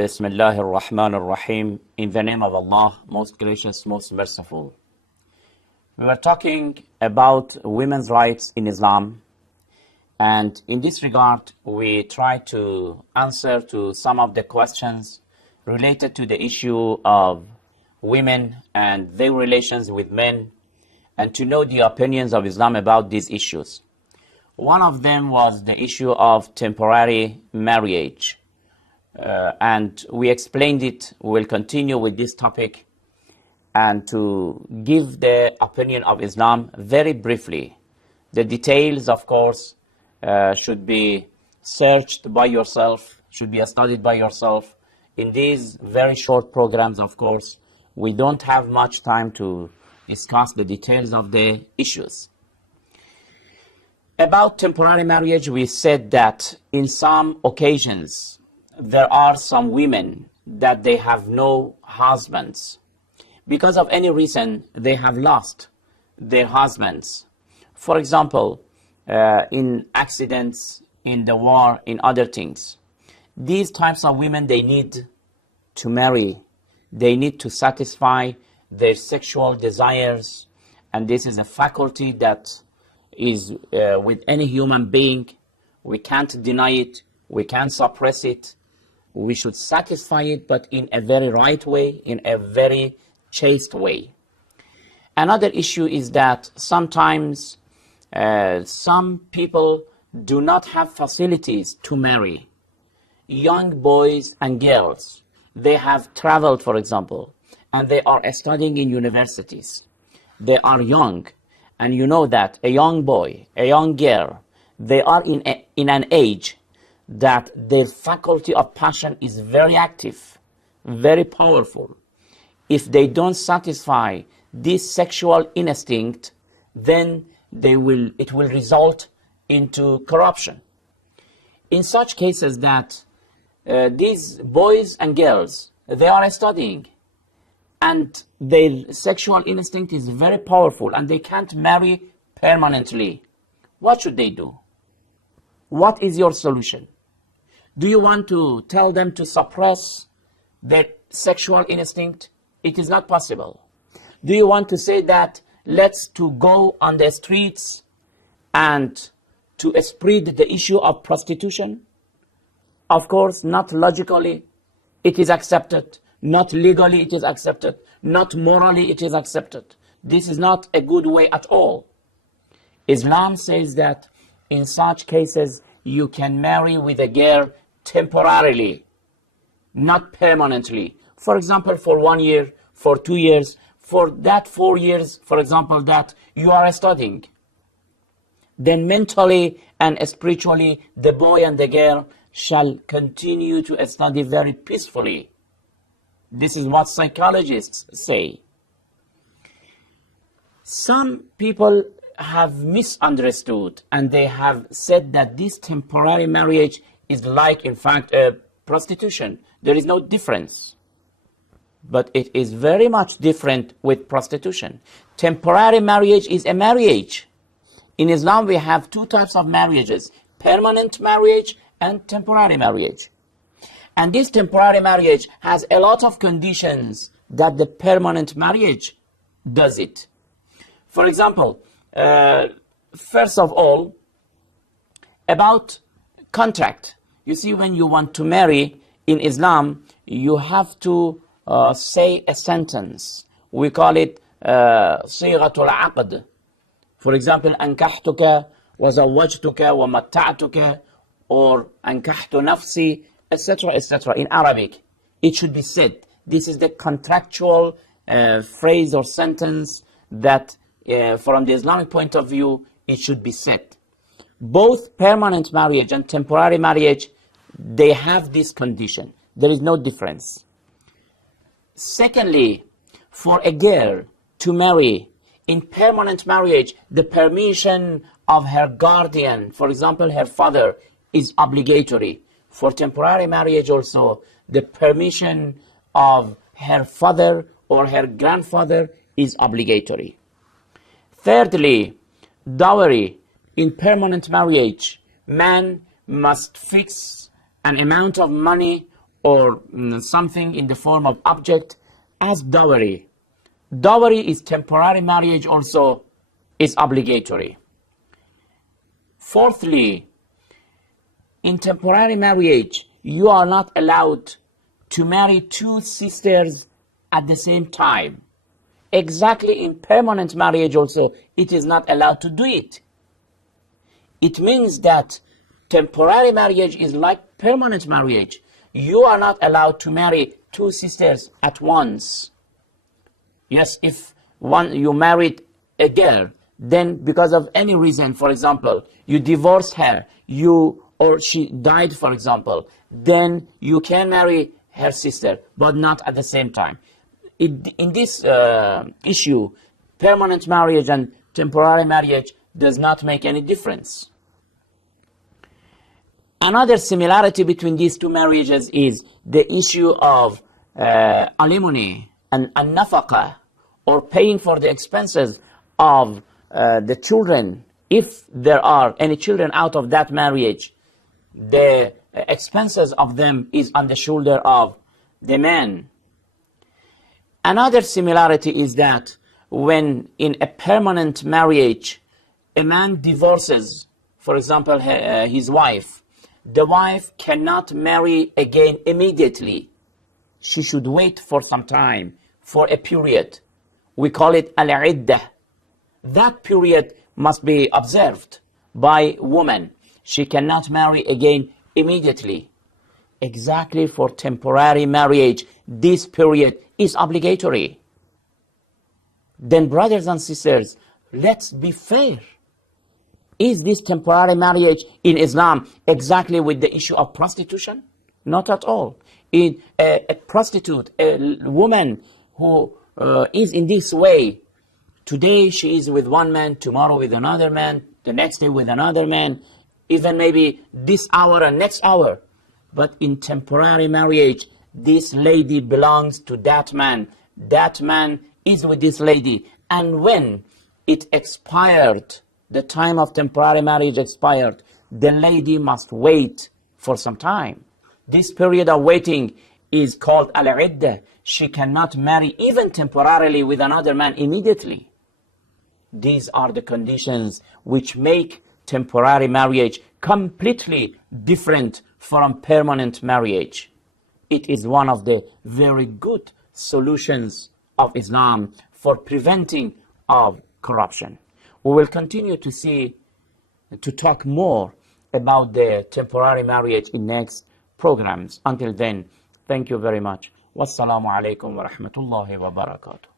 Bismillah ar-Rahman ar-Rahim. In the name of Allah, most gracious, most merciful. We were talking about women's rights in Islam, and in this regard, we try to answer to some of the questions related to the issue of women and their relations with men, and to know the opinions of Islam about these issues. One of them was the issue of temporary marriage. And we explained it. We will continue with this topic and to give the opinion of Islam very briefly. The details, of course, should be searched by yourself, should be studied by yourself. In these very short programs, of course, we don't have much time to discuss the details of the issues. About temporary marriage, we said that in some occasions, there are some women that they have no husbands. Because of any reason, they have lost their husbands. For example, in accidents, in the war, in other things. These types of women, they need to marry. They need to satisfy their sexual desires. And this is a faculty that is with any human being. We can't deny it. We can't suppress it. We should satisfy it, but in a very right way, in a very chaste way. Another issue is that sometimes some people do not have facilities to marry. Young boys and girls, they have traveled, for example, and they are studying in universities. They are young, and you know that a young boy, a young girl, they are in an age that their faculty of passion is very active, very powerful. If they don't satisfy this sexual instinct, then it will result into corruption. In such cases that these boys and girls, they are studying, and their sexual instinct is very powerful, and they can't marry permanently. What should they do? What is your solution? Do you want to tell them to suppress their sexual instinct? It is not possible. Do you want to say that let's to go on the streets and to spread the issue of prostitution? Of course, not logically it is accepted, not legally it is accepted, not morally it is accepted. This is not a good way at all. Islam says that in such cases you can marry with a girl temporarily, not permanently. For example, for 1 year, for 2 years, for that 4 years, for example, that you are studying. Then mentally and spiritually, the boy and the girl shall continue to study very peacefully. This is what psychologists say. Some people have misunderstood, and they have said that this temporary marriage is like, in fact, prostitution. There is no difference. But it is very much different with prostitution. Temporary marriage is a marriage. In Islam, we have two types of marriages: permanent marriage and temporary marriage. And this temporary marriage has a lot of conditions that the permanent marriage does it. For example, first of all, about contract. You see, when you want to marry in Islam, you have to say a sentence. We call it صيغة العقد. For example, أنكحتك وزوجتك ومتعتك, or أنكحت نفسي, etc., etc. In Arabic, it should be said. This is the contractual phrase or sentence that, from the Islamic point of view, it should be said. Both permanent marriage and temporary marriage, they have this condition. There is no difference. Secondly, for a girl to marry in permanent marriage, the permission of her guardian, for example, her father, is obligatory. For temporary marriage also, the permission of her father or her grandfather is obligatory. Thirdly, dowry. In permanent marriage, man must fix an amount of money or something in the form of object as dowry. Dowry is temporary, marriage also is obligatory. Fourthly, in temporary marriage, you are not allowed to marry two sisters at the same time. Exactly in permanent marriage also, it is not allowed to do it. It means that temporary marriage is like permanent marriage. You are not allowed to marry two sisters at once. Yes, if you married a girl, then because of any reason, for example, you divorced her, or she died, for example, then you can marry her sister, but not at the same time. In this issue, permanent marriage and temporary marriage does not make any difference. Another similarity between these two marriages is the issue of alimony and nafaqa, or paying for the expenses of the children. If there are any children out of that marriage, the expenses of them is on the shoulder of the man. Another similarity is that when in a permanent marriage, a man divorces, for example, his wife, the wife cannot marry again immediately. She should wait for some time, for a period. We call it al-iddah. That period must be observed by woman. She cannot marry again immediately. Exactly for temporary marriage, this period is obligatory. Then, brothers and sisters, let's be fair. Is this temporary marriage in Islam exactly with the issue of prostitution? Not at all. In a prostitute, a woman who is in this way, today she is with one man, tomorrow with another man, the next day with another man, even maybe this hour and next hour. But in temporary marriage, this lady belongs to that man. That man is with this lady. And when it expired, the time of temporary marriage expired, the lady must wait for some time. This period of waiting is called al-iddah. She cannot marry even temporarily with another man immediately. These are the conditions which make temporary marriage completely different from permanent marriage. It is one of the very good solutions of Islam for preventing of corruption. We will continue to talk more about the temporary marriage in next programs. Until then, thank you very much. Wassalamu alaikum wa rahmatullahi wa barakatuh.